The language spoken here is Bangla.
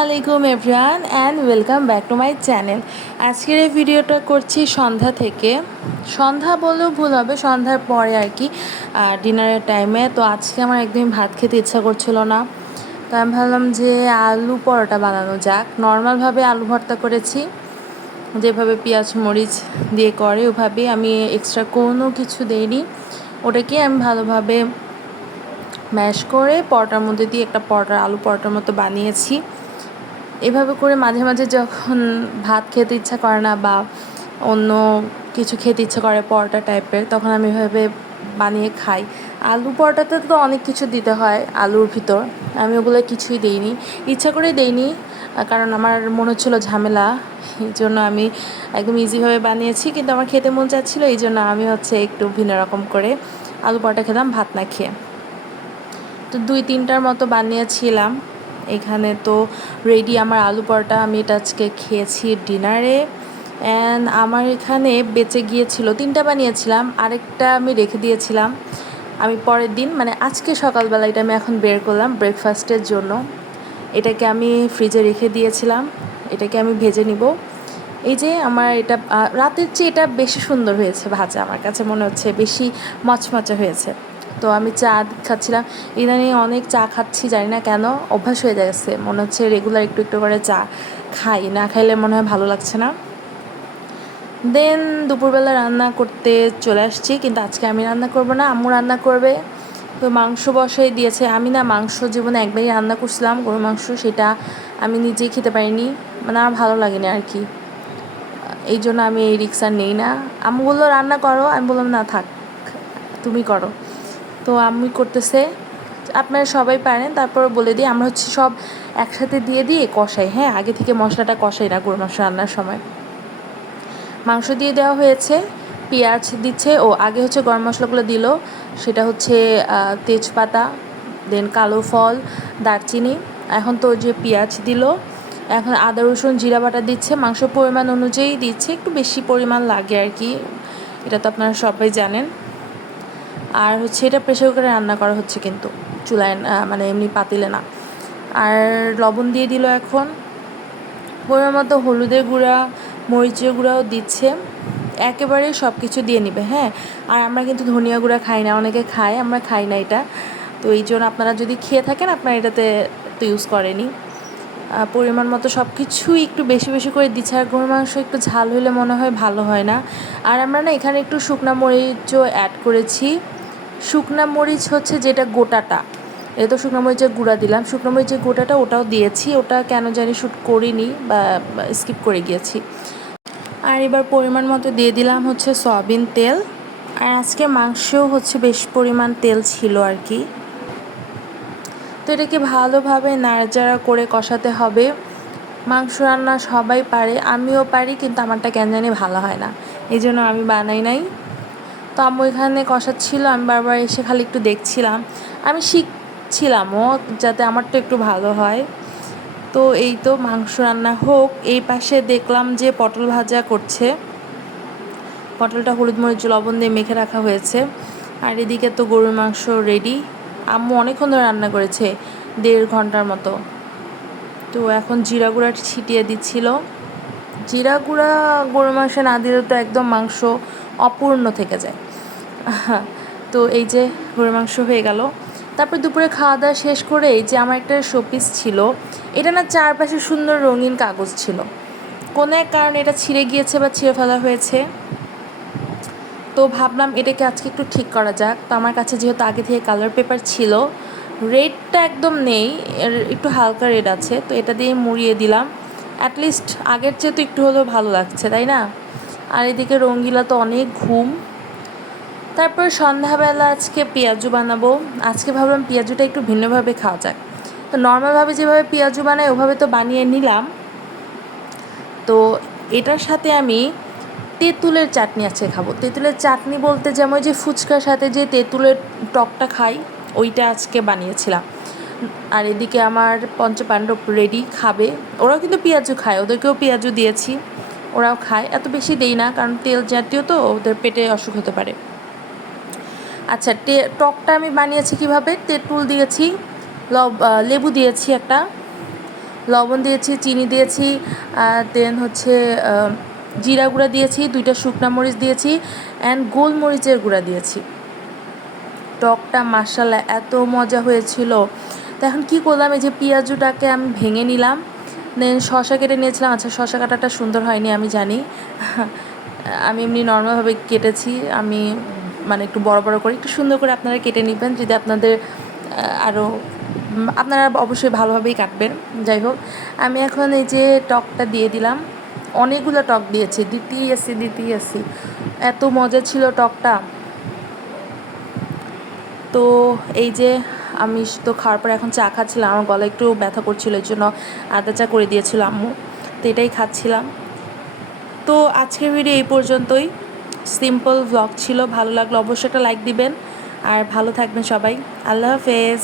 আলাইকুম everyone and welcome back to my channel আজকের এই ভিডিওটা করছি সন্ধ্যা থেকে। সন্ধ্যা বলেও ভুল হবে, সন্ধ্যার পরে আর কি ডিনারের টাইমে তো আজকে আমার একদমই ভাত খেতে ইচ্ছা করছিল না। তো আমি ভাবলাম যে আলু পরোটা বানানো যাক। নর্মালভাবে আলু ভর্তা করেছি। যেভাবে পেঁয়াজ, মরিচ দিয়ে করে ওভাবেই। আমি এক্সট্রা কোনো কিছু দেইনি। ওটাকে আমি ভালোভাবে ম্যাশ করে পরোটার মধ্যে দিয়ে একটা পরোটার, আলু পরোটার মতো বানিয়েছি। এভাবে করে মাঝে মাঝে যখন ভাত খেতে ইচ্ছা করে না বা অন্য কিছু খেতে ইচ্ছা করে পরোটা টাইপের, তখন আমি এভাবে বানিয়ে খাই। আলু পরোটাতে তো অনেক কিছু দিতে হয় আলুর ভিতর। আমি ওগুলো কিছুই দিইনি। ইচ্ছা করে দেইনি, কারণ আমার মনে হচ্ছিল ঝামেলা। এই জন্য আমি একদম ইজিভাবে বানিয়েছি, কিন্তু আমার খেতে মন চাচ্ছিলো, এই জন্য আমি হচ্ছে একটু ভিন্ন রকম করে আলু পরোটা খেলাম ভাত না খেয়ে। তো দুই তিনটার মতো বানিয়েছিলাম। এখানে তো রেডি আমার আলু পরোটা, আমি এটা আজকে খেয়েছি ডিনারে। অ্যান্ড আমার এখানে বেঁচে গিয়েছিল, তিনটা বানিয়েছিলাম, আরেকটা আমি রেখে দিয়েছিলাম। আমি পরের দিন মানে আজকে সকালবেলা এটা আমি এখন বের করলাম ব্রেকফাস্টের জন্য। এটাকে আমি ফ্রিজে রেখে দিয়েছিলাম, এটাকে আমি ভেজে নিব। এই যে আমার এটা রাতের চেয়ে এটা বেশি সুন্দর হয়েছে ভাজা, আমার কাছে মনে হচ্ছে, বেশি মচমচে হয়েছে। তো আমি চা খাচ্ছিলাম। ইদানিং অনেক চা খাচ্ছি, জানি না কেন, অভ্যাস হয়ে যাচ্ছে মনে হচ্ছে রেগুলার একটু একটু করে চা খাই। না খাইলে মনে হয় ভালো লাগছে না। দেন দুপুরবেলা রান্না করতে চলে আসছি, কিন্তু আজকে আমি রান্না করব না, আম্মু রান্না করবে। তো মাংস বসাই দিয়েছে। আমি না মাংস জীবনে একবারই রান্না করছিলাম গরু মাংস, সেটা আমি নিজেই খেতে পারিনি। মানে আমার ভালো লাগেনি আর কি এই জন্য আমি এই রিক্সা নেই না। আম্মু বলল, রান্না করো। আমি বললাম, না, থাক। তুমি করো। তো আমি করতেছে। আপনারা সবাই পারেন, তারপর বলে দিই, আমরা হচ্ছে সব একসাথে দিয়ে দিয়ে কষাই হ্যাঁ? আগে থেকে মশলাটা কষাই না গরু মাংস রান্নার সময়। মাংস দিয়ে দেওয়া হয়েছে, পেঁয়াজ দিচ্ছে, ও আগে হচ্ছে গরম মশলাগুলো দিল, সেটা হচ্ছে তেজপাতা, দেন কালো ফল, দারচিনি, এখন তো যে পেঁয়াজ দিল, এখন আদা, রসুন, জিরা বাটা দিচ্ছে, মাংস পরিমাণ অনুযায়ী দিচ্ছে, একটু বেশি পরিমাণ লাগে আর কি, এটা তো আপনারা সবাই জানেন। আর হচ্ছে এটা প্রেশার কুকারে রান্না করা হচ্ছে কিন্তু, চুলায় মানে এমনি পাতিলে না। আর লবণ দিয়ে দিল এখন। পরিমাণ মতো হলুদের গুঁড়া, মরিচের গুঁড়াও দিচ্ছে। একেবারে সব কিছু দিয়ে নিবে হ্যাঁ? আর আমরা কিন্তু ধনিয়া গুঁড়া খাই না, অনেকে খায়, আমরা খাই না এটা। তো এই জন্য আপনারা যদি খেয়ে থাকেন, আপনারা এটাতে তো ইউজ করেনি পরিমাণ মতো সব কিছুই একটু বেশি বেশি করে দিচ্ছে। আর গরুর মাংস একটু ঝাল হলে মনে হয় ভালো হয় না। আর আমরা না এখানে একটু শুকনা মরিচও অ্যাড করেছি। শুকনা মরিচ হচ্ছে যেটা গোটাটা। এ তো শুকনো মরিচের গুঁড়া দিলাম। শুকনো মরিচের গোটাটা ওটাও দিয়েছি। ওটা কেন জানি শ্যুট করিনি বা স্কিপ করে গিয়েছি। আর এবার পরিমাণ মতো দিয়ে দিলাম হচ্ছে সয়াবিন তেল। আর আজকে মাংসও হচ্ছে বেশ পরিমাণ তেল ছিল আর কি। তো এটাকে ভালোভাবে নাড়াচাড়া করে কষাতে হবে। মাংস রান্না সবাই পারে, আমিও পারি, কিন্তু আমারটা কেন জানি ভালো হয় না। এই জন্য আমি বানাই নাই। তো আম্মু এখানে কষাচ্ছিল, আমি বারবার এসে খালি একটু দেখছিলাম। আমি শিখছিলামও যাতে আমারটা একটু ভালো হয়। তো এই তো মাংস রান্না হোক, এই পাশে দেখলাম যে পটল ভাজা করছে। পটলটা হলুদ মরিচ লবণ দিয়ে মেখে রাখা হয়েছে। আর এদিকে তো গরুর মাংস রেডি আম্মু অনেকক্ষণ ধরে রান্না করেছে, দেড় ঘণ্টার মতো। তো এখন জিরা গুঁড়া ছিটিয়ে দিচ্ছিল। জিরা গুঁড়া গরুর মাংস না দিলে তো একদম মাংস অপূর্ণ থেকে যায়। তো এই যে গরুর মাংস হয়ে গেল। তারপর দুপুরে খাওয়া দাওয়া শেষ করে এই যে আমার একটা শোপিস ছিল, এটা না চারপাশে সুন্দর রঙিন কাগজ ছিল। কোনো এক কারণে এটা ছিঁড়ে গিয়েছে বা ছিঁড়ে ফেলা হয়েছে। তো ভাবলাম এটাকে আজকে একটু ঠিক করা যাক। তো আমার কাছে যেহেতু আগে থেকে কালার পেপার ছিল রেডটা একদম নেই একটু হালকা রেড আছে, তো এটা দিয়ে মুড়িয়ে দিলাম। অ্যাটলিস্ট আগের চেয়ে তো একটু হলেও ভালো লাগছে, তাই না? আর এদিকে রঙ্গিলা তো অনেক ঘুম। তারপর সন্ধ্যাবেলা আজকে পেঁয়াজু বানাবো। আজকে ভাবলাম পেঁয়াজুটা একটু ভিন্নভাবে খাওয়া যাক। তো নর্মালভাবে যেভাবে পেঁয়াজু বানাই, ওভাবে তো বানিয়ে নিলাম। তো এটার সাথে আমি তেঁতুলের চাটনি আজকে খাব। তেঁতুলের চাটনি বলতে যেমন যে ফুচকার সাথে যে তেঁতুলের টকটা খাই, ওইটা আজকে বানিয়েছিলাম। আর এদিকে আমার পঞ্চপাণ্ডব রেডি খাবে। ওরাও কিন্তু পেঁয়াজু খায়, ওদেরকেও পেঁয়াজু দিয়েছি, ওরাও খায়। এত বেশি দেই না, কারণ তেল জাতীয় তো, ওদের পেটে অসুখ হতে পারে। আচ্ছা টে টকটা আমি বানিয়েছি কীভাবে? তেঁতুল দিয়েছি, লব লেবু দিয়েছি একটা, লবণ দিয়েছি, চিনি দিয়েছি দেন হচ্ছে জিরা গুঁড়া দিয়েছি, দুইটা শুকনা মরিচ দিয়েছি অ্যান্ড গোলমরিচের গুঁড়া দিয়েছি। টকটা মাসালা এত মজা হয়েছিল। তো এখন কী করলাম, এই যে পেঁয়াজুটাকে আমি ভেঙে নিলাম। দেন শশা কেটে নিয়েছিলাম আচ্ছা শশা কাটাটা সুন্দর হয়নি, আমি জানি। আমি এমনি নর্মালভাবে কেটেছি, আমি মানে একটু বড় বড় করে, একটু সুন্দর করে আপনারা কেটে নেবেন, যদি আপনাদের আরও আপনারা অবশ্যই ভালোভাবেই কাটবেন। যাই হোক, আমি এখন এই যে টকটা দিয়ে দিলাম। অনেকগুলো টক দিয়েছি দিতেই আসি দিতেই আসি এত মজা ছিল টকটা। তো এই যে আমি তো খাওয়ার পরে এখন চা খাচ্ছিলাম, আমার গলা একটু ব্যথা করছিল এর জন্য আদা চা করে দিয়েছিল আম্মু। তো এটাই খাচ্ছিলাম। তো আজকের ভিডিও এই পর্যন্তই। সিম্পল ভ্লগ ছিল, ভালো লাগল অবশ্যই একটা লাইক দিবেন। আর ভালো থাকবেন সবাই। আল্লাহ হাফেজ।